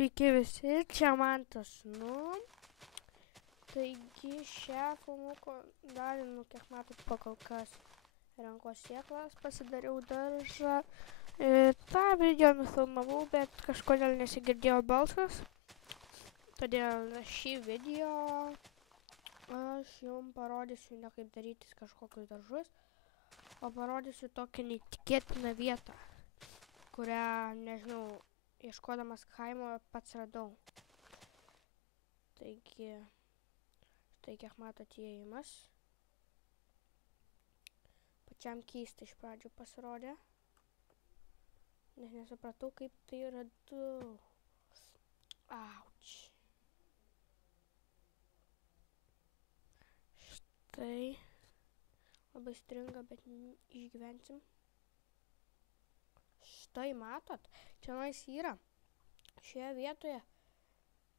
Sveiki visi, čia Mantas, taigi šią filmuko dalį, kiek matot, pakol kas renkuos sėklas, pasidariau daržą. Tą video nufilmavau, bet kažkodėl nesigirdėjo balsas, todėl šį video aš jums parodysiu ne kaip darytis kažkokius daržus, o parodysiu tokią neįtikėtiną vietą, kurią, nežinau, ieškodamas kaimo pats radau. Taigi, štai kiek matot įėjimas. Pačiam keista iš pradžių pasirodė, nes nesupratau, kaip tai radau. Auč. Štai. Labai stringa, bet išgyvensim. Štai matot, čia yra šioje vietoje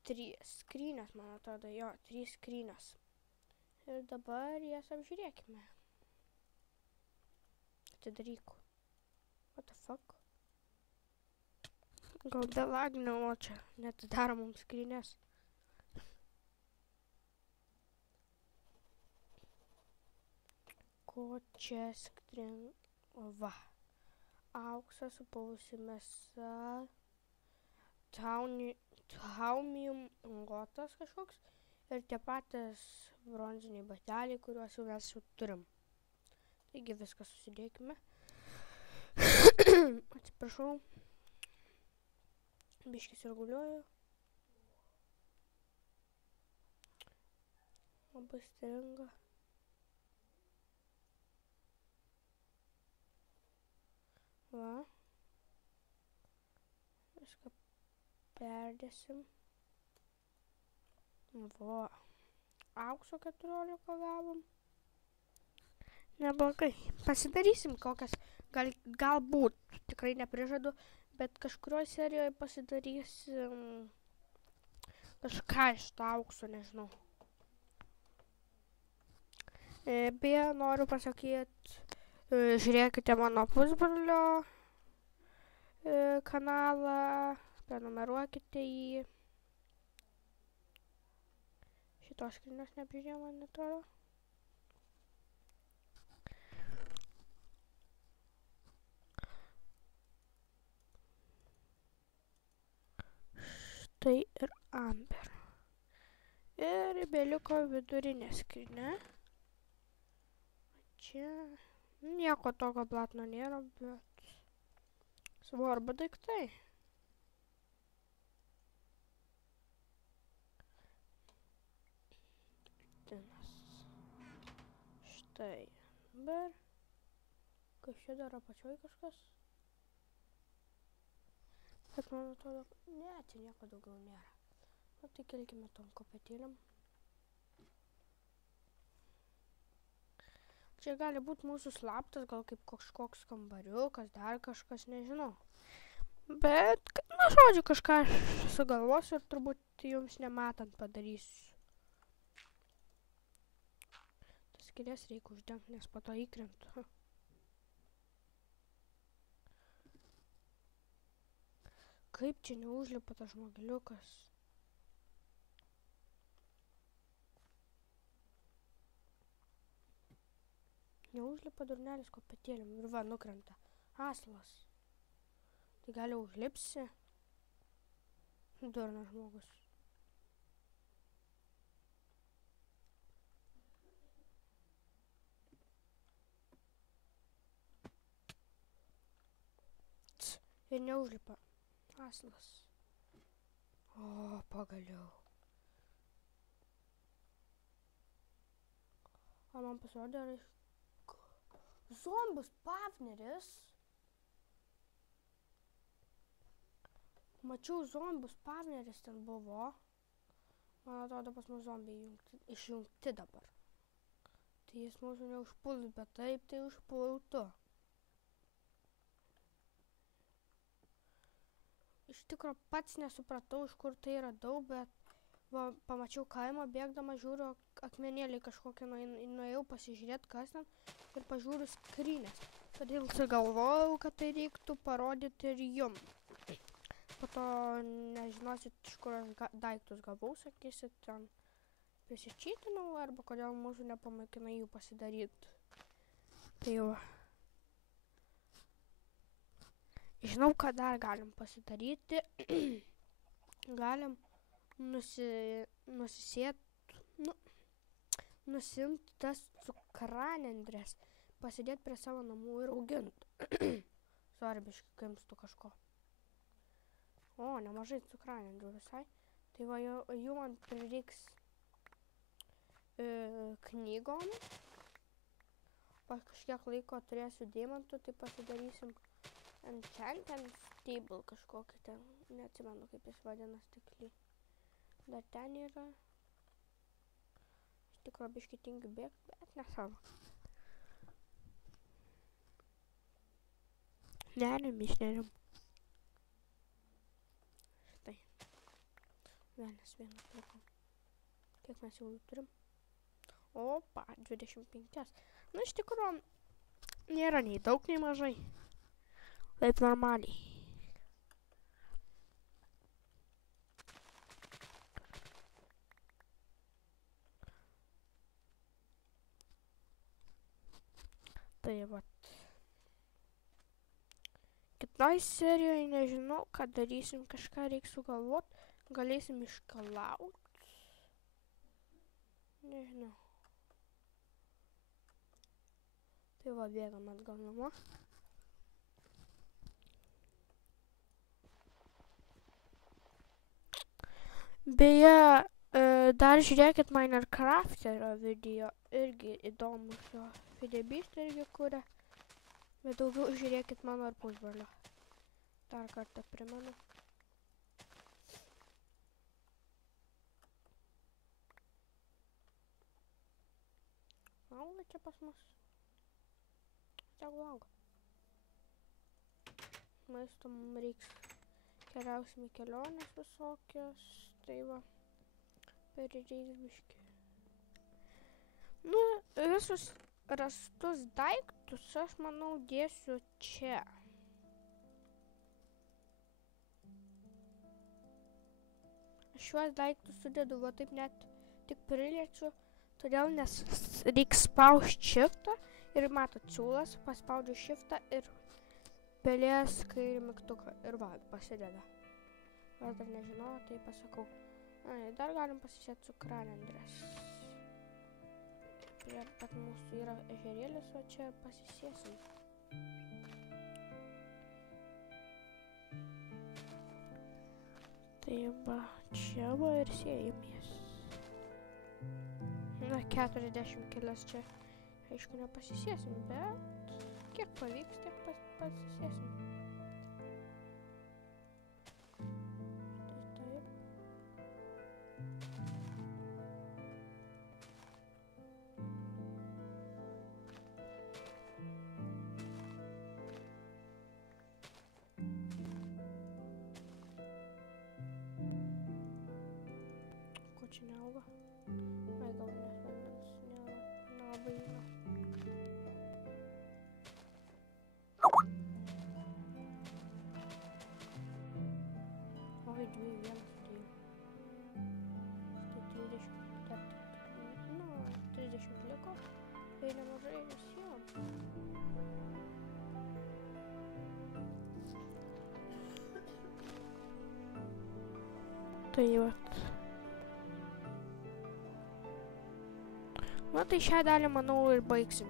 3 skrynės, man atrodo, 3 skrynės. Ir dabar jas apžiūrėkime. Atidaryk. What the fuck? Gal dėl agnio, o čia netidaro mums skrynės. Ko čia va. Auksas, supuvusi mėsa, taumium angotas kažkoks ir tie patys bronziniai bateliai, kuriuos jau mes jau turim. Taigi viską susidėkime. Atsiprašau. Biškis reguliuoju. Labai stringa. Va. Viską perdėsim. Va. Aukso 14 gavom. Neblogai. Pasidarysim kokias, galbūt, tikrai neprižadu, bet kažkurioje serijoje pasidarysim kažką iš to aukso, nežinau. Beje, noriu pasakyti, žiūrėkite mano pusbrolio kanalą, prenumeruokite jį. Šitos skrynios neapžiūrėjau, man atrodo. Štai ir Amber. Ir beliko vidurinė skrynia. Čia nieko tokio platno nėra, bet svarbu daiktai. Štai. Dabar. Kas čia dar apačioj kažkas? Bet man atrodo, ne, čia nieko daugiau nėra. O tai kelkime tom kopėtėlėm. Čia gali būti mūsų slaptas, gal kaip kažkoks kambariukas, dar kažkas, nežinau. Bet, na, žodžiu, kažką aš sugalvosiu ir turbūt jums nematant padarysiu. Tas skylės reikia uždengti, nes po to įkrentu. Kaip čia neužlipa tas žmogeliukas? Neužlipa durnelis kopėtėlėm ir va, nukrenta. Aslas. Tai gali užlipsi. Durnas žmogus. Ir neužlipa. Aslas. O, pagaliau. O man pasirodė, zombus partneris. Mačiau, zombus partneris ten buvo. Man atrodo, pas mus zombiai išjungti dabar. Tai jis mūsų neužpuls, bet taip tai užpultų. Iš tikro pats nesupratau, iš kur tai radau, bet va, pamačiau kaimą, bėgdama žiūriu akmenėliai kažkokią, nuėjau pasižiūrėti, kas ten, ir pažiūriu skrynės. Todėl sugalvojau, kad tai reiktų parodyti ir jums. po to nežinosit, iš kur aš daiktus gavau, sakysit, ten prisičytinau, arba kodėl mūsų nepamokina jų pasidaryti. Tai jau. Žinau, ką dar galim pasidaryti. Galim nusiimti tas cukranendres, pasidėti prie savo namų ir auginti. Svarbiškai kimstų kažko. O, nemažai cukranendrių visai. Tai va, jų man prireiks knygom. Po kažkiek laiko turėsiu deimantų, tai pasidarysim Enchanted Table kažkokį ten. Neatsimenu, kaip jis vadina stiklį. Dar ten yra. Iš tikro biškį tingiu bėgti, bet nesvarbu. Neriam. Štai. Vienas pliko. Kiek mes jau turim? Opa, 25. Nu, iš tikro, nėra nei daug, nei mažai. Taip normaliai. Tai vat. Kitoj serijoje nežinau, ką darysim, kažką reiks sugalvot, galėsim iškalaut. Nežinau. Tai va, bėgam atgal namo. Beje, dar žiūrėkit Minecrafterio video, irgi įdomus jo videobystė irgi kuria. Bet daugiau žiūrėkit mano ar pusbrolio. Dar kartą primenu. Auga čia pas mus. Tegul auga. Maisto mums reiks. Keliausim į kelionės visokios. Tai va. Prireiks biškį. Nu, visus rastus daiktus aš manau dėsiu čia. Šiuos daiktus sudedu va taip net tik priliečiu, todėl nes reiks spausti shiftą ir matot siūlas, paspaudžiu shiftą ir pelės kairį mygtuką ir va, pasideda. Aš dar nežinau, tai pasakau. Dar galim pasisėti cukranendres. Prie pat mūsų yra ežerėlis, o čia pasisėsim. Tai va, čia va ir sėjamės. Na, 40 kelias čia, aišku, nepasisėsim, bet kiek pavyks, tiek pasisėsim. Čia neauga. Ai, gal nes vandens nelabai yra. Oi, 2-1 tai. Tai 30. Nu, 30 liko. Tai nemažai visiem. Tai vat. Na tai šią dalį, manau, ir baigsim.